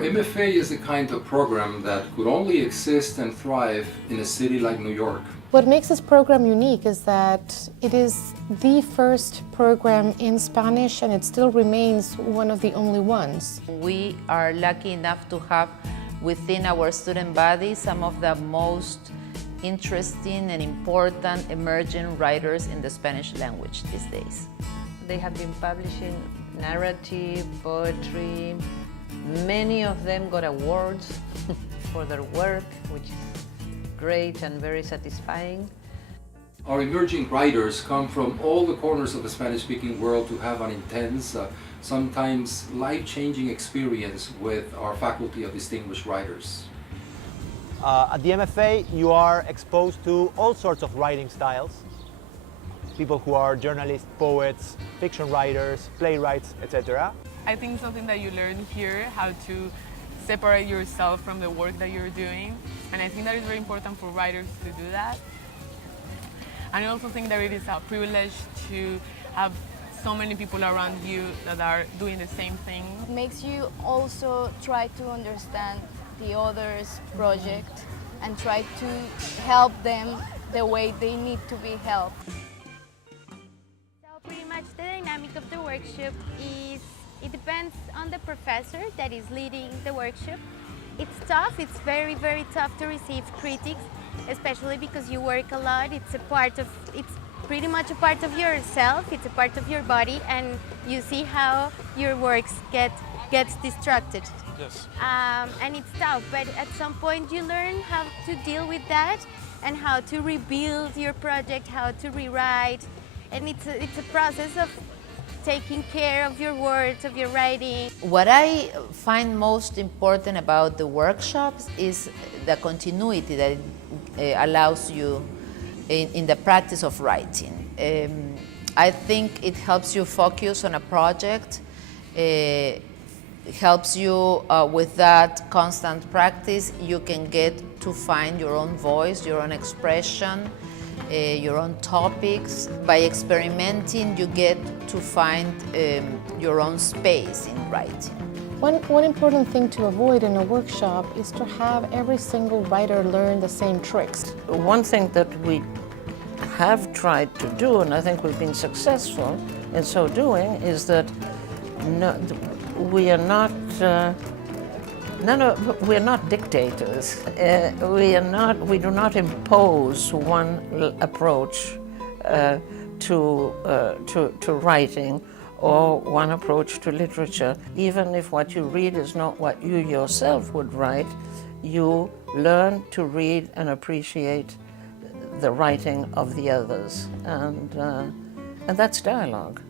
Our MFA is the kind of program that could only exist and thrive in a city like New York. What makes this program unique is that it is the first program in Spanish, and it still remains one of the only ones. We are lucky enough to have within our student body some of the most interesting and important emerging writers in the Spanish language these days. They have been publishing narrative, poetry. Many of them got awards for their work, which is great and very satisfying. Our emerging writers come from all the corners of the Spanish-speaking world to have an intense, sometimes life-changing experience with our Faculty of Distinguished Writers. At the MFA, you are exposed to all sorts of writing styles. People who are journalists, poets, fiction writers, playwrights, etc. I think something that you learn here, how to separate yourself from the work that you're doing. And I think that is very important for writers to do that. And I also think that it is a privilege to have so many people around you that are doing the same thing. It makes you also try to understand the other's project and try to help them the way they need to be helped. So pretty much the dynamic of the workshop is, it depends on the professor that is leading the workshop. It's tough, it's very, very tough to receive critics, especially because you work a lot. It's pretty much a part of yourself, it's a part of your body, and you see how your works gets distracted. Yes. And it's tough, but at some point you learn how to deal with that and how to rebuild your project, how to rewrite, and it's a process of taking care of your words, of your writing. What I find most important about the workshops is the continuity that it allows you in the practice of writing. I think it helps you focus on a project. It helps you with that constant practice. You can get to find your own voice, your own expression, your own topics. By experimenting, you get to find your own space in writing. One important thing to avoid in a workshop is to have every single writer learn the same tricks. One thing that we have tried to do, and I think we've been successful in so doing, is that we are not dictators. We do not impose one approach to writing or one approach to literature. Even if what you read is not what you yourself would write, you learn to read and appreciate the writing of the others, and that's dialogue.